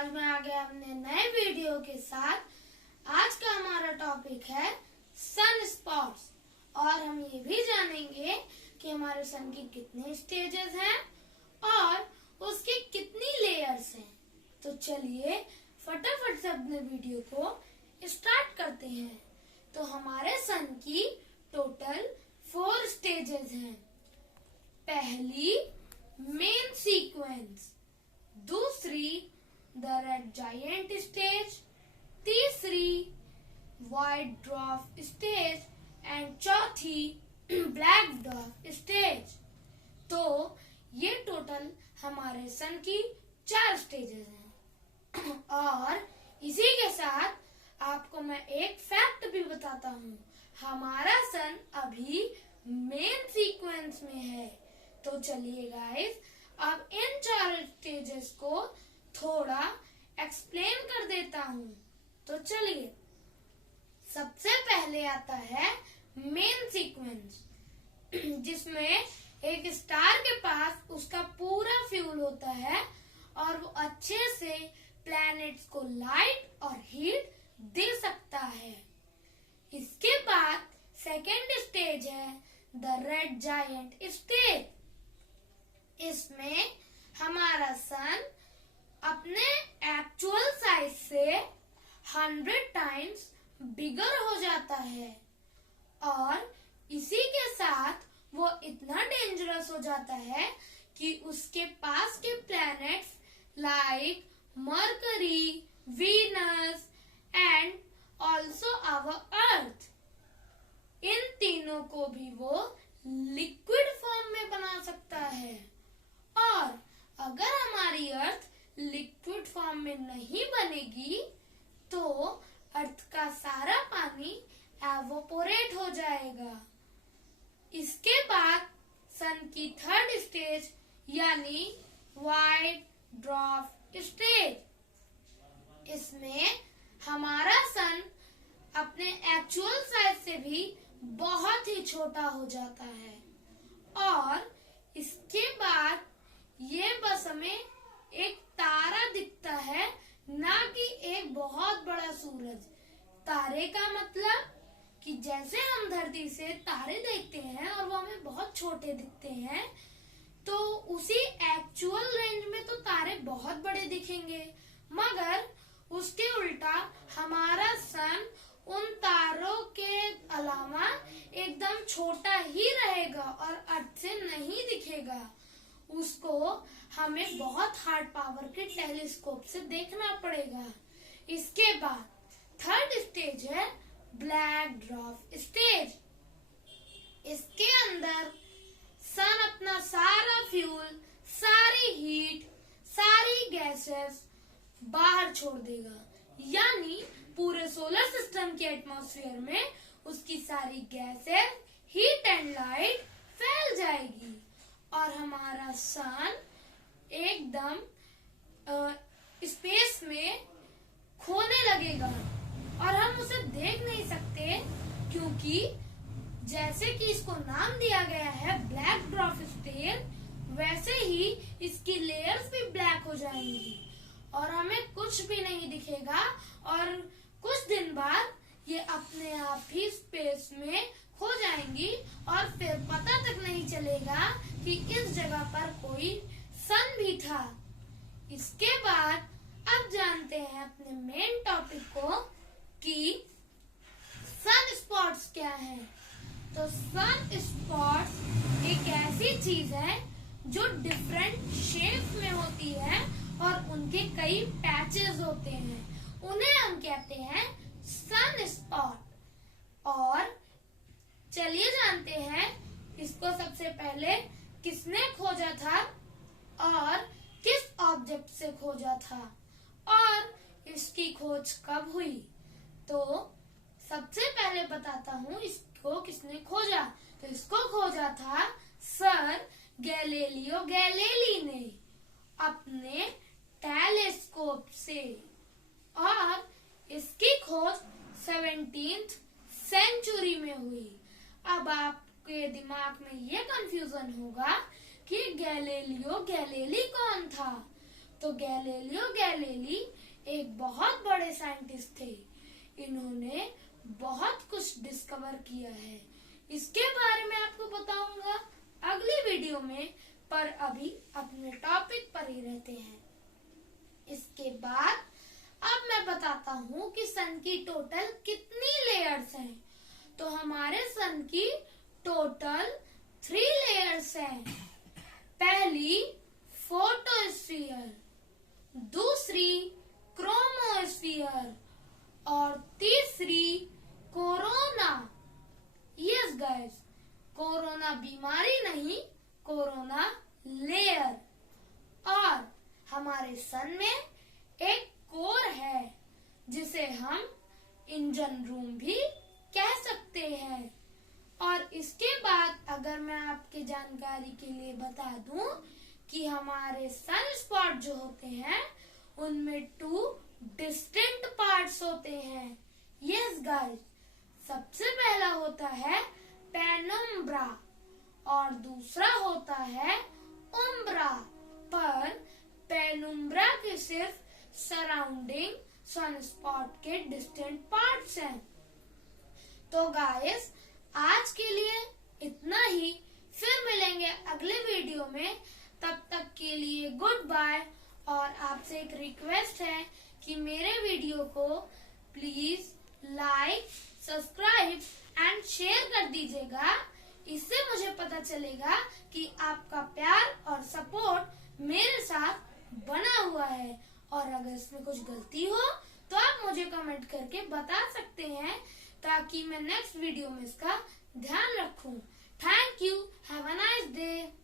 आज मैं आ गया अपने नए वीडियो के साथ। आज का हमारा टॉपिक है सन स्पॉट्स और हम ये भी जानेंगे कि हमारे सन की कितने स्टेजेस हैं और उसकी कितनी लेयर्स हैं। तो चलिए फटाफट से अपने वीडियो को स्टार्ट करते हैं। तो हमारे सन की टोटल 4 स्टेजेस हैं। पहली मेन सीक्वेंस, दूसरी द रेड जायंट स्टेज, तीसरी व्हाइट ड्वार्फ स्टेज एंड चौथी ब्लैक ड्वार्फ स्टेज। तो ये टोटल हमारे सन की 4 स्टेजेस हैं। और इसी के साथ आपको मैं एक फैक्ट भी बताता हूँ, हमारा सन अभी मेन सीक्वेंस में है। तो चलिए गाइस, अब इन 4 स्टेजेस को थोड़ा एक्सप्लेन कर देता हूँ। तो चलिए, सबसे पहले आता है मेन सीक्वेंस, जिसमें एक स्टार के पास उसका पूरा फ्यूल होता है और वो अच्छे से प्लैनेट्स को लाइट और हीट दे सकता है। इसके बाद सेकेंड स्टेज है द रेड जायंट स्टेज। इसमें हमारा सन अपने एक्चुअल साइज से 100 टाइम्स बिगर हो जाता है और इसी के साथ वो इतना डेंजरस हो जाता है कि उसके पास के planets like Mercury, Venus and also our Earth, इन तीनों को भी वो लिक्विड फॉर्म में बना सकता है। और अगर हमारी अर्थ लिक्विड फॉर्म में नहीं बनेगी तो अर्थ का सारा पानी एवोपोरेट हो जाएगा। इसके बाद सन की 3rd स्टेज यानी व्हाइट ड्वार्फ स्टेज, इसमें हमारा सन अपने एक्चुअल साइज से भी बहुत ही छोटा हो जाता है और इसके बाद ये बस हमें एक तारा दिखता है, ना कि एक बहुत बड़ा सूरज। तारे का मतलब कि जैसे हम धरती से तारे देखते हैं और वो हमें बहुत छोटे दिखते हैं, तो उसी एक्चुअल रेंज में तो तारे बहुत बड़े दिखेंगे, मगर उसके उल्टा हमारा सन उन तारों के अलावा एकदम छोटा ही रहेगा और अर्थ से नहीं दिखेगा। उसको हमें बहुत हार्ड पावर के टेलीस्कोप से देखना पड़ेगा। इसके बाद 3rd स्टेज है ब्लैक ड्वार्फ स्टेज। इसके अंदर सन अपना सारा फ्यूल, सारी हीट, सारी गैसेस बाहर छोड़ देगा, यानी पूरे सोलर सिस्टम के एटमॉस्फेयर में उसकी सारी गैसेस, हीट एंड लाइट फैल जाएगी और हमारा सन एकदम स्पेस में खोने लगेगा और हम उसे देख नहीं सकते, क्योंकि जैसे कि इसको नाम दिया गया है ब्लैक ड्वार्फ स्टेज, वैसे ही इसकी लेयर्स भी ब्लैक हो जाएंगी और हमें कुछ भी नहीं दिखेगा और कुछ दिन बाद ये अपने आप ही स्पेस में खो जाएंगी और फिर पता तक नहीं चलेगा कि इस जगह पर कोई सन भी था। इसके बाद अब जानते हैं अपने मेन टॉपिक को कि सन स्पॉट्स क्या है। तो सन स्पॉट्स एक ऐसी चीज है जो डिफरेंट शेप में होती है और उनके कई पैचेस होते हैं, उन्हें हम कहते हैं सन स्पॉट। और चलिए जानते हैं इसको सबसे पहले किसने खोजा था और किस ऑब्जेक्ट से खोजा था और इसकी खोज कब हुई। तो सबसे पहले बताता हूँ इसको किसने खोजा। तो इसको खोजा था सर गैलीलियो गैलीली ने अपने टेलीस्कोप से और इसकी खोज 17th सेंचुरी में हुई। अब आपके दिमाग में ये कंफ्यूजन होगा कि गैलीलियो गैलीली कौन था। तो गैलीलियो गैलीली एक बहुत बड़े साइंटिस्ट थे। इन्होंने बहुत कुछ डिस्कवर किया है। इसके बारे में आपको बताऊंगा अगली वीडियो में, पर अभी अपने टॉपिक पर ही रहते हैं। इसके बाद अब मैं बताता हूँ कि सन की टोटल कितनी लेयर्स हैं। तो हमारे सन की टोटल 3 लेयर्स हैं। पहली फोटोस्फीयर, दूसरी क्रोमोस्फीयर और तीसरी कोरोना। यस गाइस, कोरोना बीमारी नहीं, कोरोना लेयर। और हमारे सन में एक कोर है जिसे हम इंजन रूम भी कह सकते हैं। और इसके बाद अगर मैं आपके जानकारी के लिए बता दूं कि हमारे सन स्पॉट जो होते हैं उनमें 2 डिस्टिंक्ट पार्ट्स होते हैं। यस गाइस, सबसे पहला होता है पेनुम्ब्रा और दूसरा होता है उम्ब्रा। पर पेनुम्ब्रा के सिर्फ सराउंडिंग सन स्पॉट के डिस्टेंट पार्ट्स हैं। तो गाइस, आज के लिए इतना ही। फिर मिलेंगे अगले वीडियो में। तब तक के लिए गुड बाय। और आपसे एक रिक्वेस्ट है कि मेरे वीडियो को please like, subscribe and share कर दीजिएगा। इससे मुझे पता चलेगा कि आपका प्यार और सपोर्ट मेरे साथ बना हुआ है। और अगर इसमें कुछ गलती हो तो आप मुझे कमेंट करके बता सकते हैं, ताकि मैं नेक्स्ट वीडियो में इसका ध्यान रखूं। Thank you. Have a nice day.